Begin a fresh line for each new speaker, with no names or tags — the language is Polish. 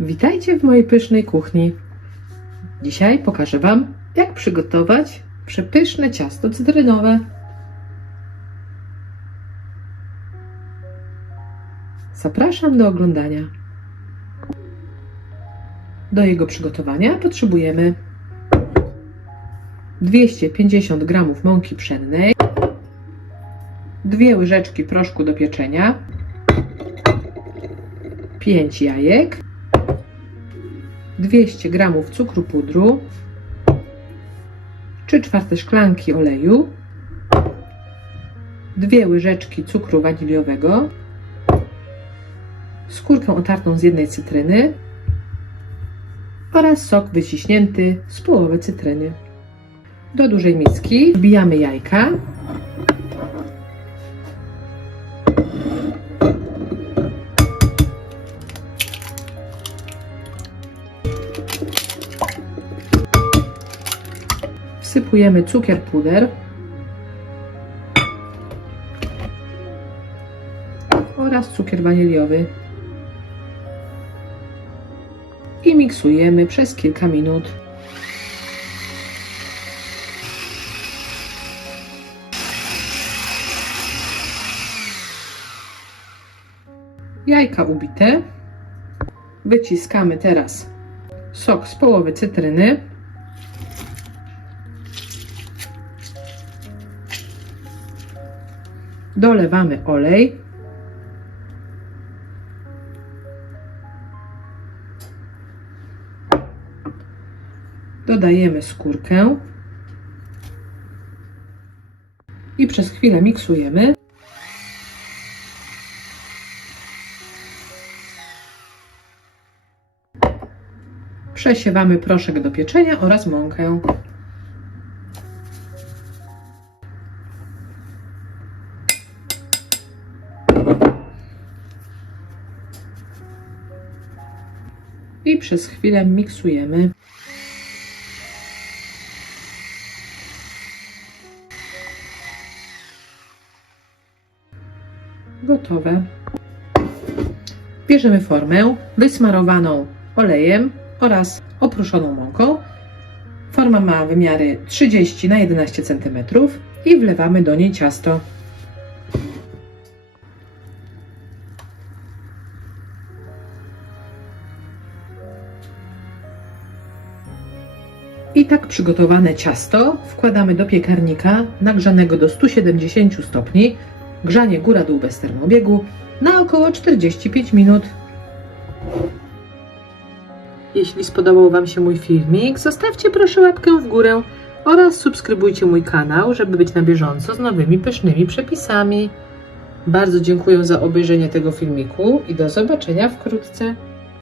Witajcie w mojej pysznej kuchni. Dzisiaj pokażę Wam, jak przygotować przepyszne ciasto cytrynowe. Zapraszam do oglądania. Do jego przygotowania potrzebujemy 250 g mąki pszennej, dwie łyżeczki proszku do pieczenia, 5 jajek, 200 g cukru pudru, 3 czwarte szklanki oleju, 2 łyżeczki cukru waniliowego, skórkę otartą z jednej cytryny oraz sok wyciśnięty z połowy cytryny. Do dużej miski wbijamy jajka. Wsypujemy cukier puder oraz cukier waniliowy i miksujemy przez kilka minut. Jajka ubite. Wyciskamy teraz sok z połowy cytryny. Dolewamy olej. Dodajemy skórkę i przez chwilę miksujemy. Przesiewamy proszek do pieczenia oraz mąkę. I przez chwilę miksujemy. Gotowe. Bierzemy formę wysmarowaną olejem oraz opruszoną mąką. Forma ma wymiary 30 na 11 cm i wlewamy do niej ciasto. I tak przygotowane ciasto wkładamy do piekarnika nagrzanego do 170 stopni, grzanie góra-dół bez termobiegu na około 45 minut. Jeśli spodobał Wam się mój filmik, zostawcie proszę łapkę w górę oraz subskrybujcie mój kanał, żeby być na bieżąco z nowymi pysznymi przepisami. Bardzo dziękuję za obejrzenie tego filmiku i do zobaczenia wkrótce.